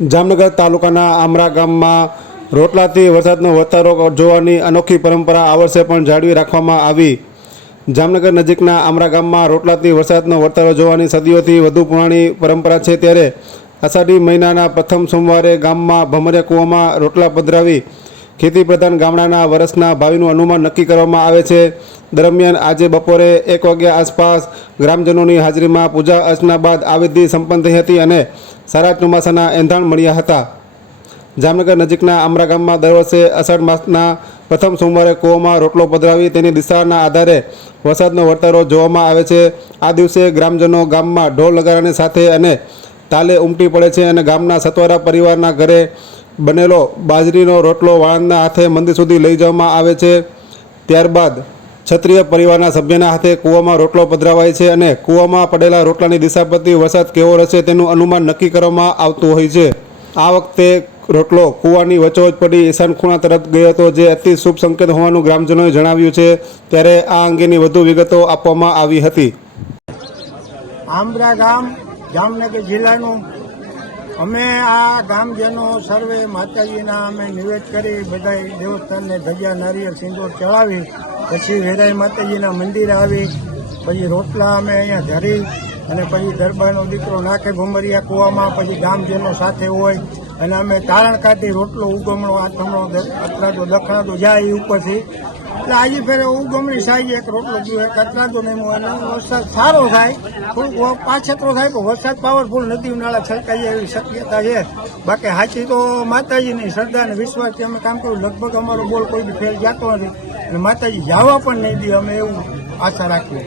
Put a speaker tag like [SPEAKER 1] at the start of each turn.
[SPEAKER 1] જામનગર તાલુકાના આમરા ગામમાં રોટલાથી વરસાદનો વર્તારો જોવાની અનોખી પરંપરા આ વર્ષે પણ જાળવી રાખવામાં આવી. જામનગર નજીકના આમરા ગામમાં રોટલાથી વરસાદનો વર્તારો જોવાની સદીઓથી વધુ પુરાણી પરંપરા છે ત્યારે અષાઢી મહિનાના પ્રથમ સોમવારે ગામમાં ભમરિયા કૂવામાં રોટલા પધરાવી ખેતી પ્રધાન ગામડાના વરસના ભાવિનું અનુમાન નક્કી કરવામાં આવે છે. દરમિયાન આજે બપોરે એક વાગ્યા આસપાસ ગ્રામજનોની હાજરીમાં પૂજા અર્ચના બાદ આ વિધિ સંપન્ન થઈ હતી અને સારા ચોમાસાના એંધાણ મળ્યા હતા. જામનગર નજીકના આમરા ગામમાં દર વર્ષે અષાઢ માસના પ્રથમ સોમવારે કૂવામાં રોટલો પધરાવી તેની દિશાના આધારે વરસાદનો વર્તારો જોવામાં આવે છે. આ દિવસે ગ્રામજનો ગામમાં ઢોલ લગાડવાની સાથે અને તાલે ઉમટી પડે છે અને ગામના સતવારા પરિવારના ઘરે બનેલો બાજરીનો રોટલો વાળંદના હાથે મંદિર સુધી લઈ જવામાં આવે છે. ત્યારબાદ ક્ષત્રિય પરિવારના સભ્યના હાથે કૂવામાં રોટલો પધરાવાય છે અને કૂવામાં પડેલા રોટલાની દિશા પરથી વરસાદ કેવો રહેશે તેનું અનુમાન નક્કી કરવામાં આવતું હોય છે. આ વખતે રોટલો કૂવાની વચોવચ પડી ઈશાન ખૂણા તરફ ગયો હતો જે અતિ શુભ સંકેત હોવાનું ગ્રામજનોએ જણાવ્યું છે. ત્યારે આ અંગેની વધુ વિગતો આપવામાં આવી હતી.
[SPEAKER 2] આંબરા ગામ જામનગર જિલ્લાનું અમે આ ગામજનો સર્વે માતાજીના અમે નિવેદ કરી બધા દેવસ્થાનને ધજા, નારિયેળ, સિંદૂર ચડાવી, પછી વેરાઈ માતાજીના મંદિરે આવી, પછી રોટલા અમે અહીંયા ધરી, અને પછી દરબારનો દીકરો નાખે ભમરિયા કૂવામાં, પછી ગામજનો સાથે હોય, અને અમે તારણ કાઢી રોટલો, ઉગમણો, આથમણો અતરાદો દખણાદો જાય ઉપરથી. એટલે આજે હું ગમણી સાહેબ એક રોટલો ગયો એક અતરાદો નહીં અને વરસાદ સારો થાય, થોડુંક પાછતરો થાય, પણ વરસાદ પાવરફુલ નદી નાળા છલકાઈ એવી શક્યતા છે. બાકી સાચી તો માતાજીની શ્રદ્ધા અને વિશ્વાસથી અમે કામ કર્યું. લગભગ અમારો બોલ કોઈ બી ફેર જતો નથી. અને માતાજી જવા પણ નહીં દે, અમે એવું આશા રાખીએ.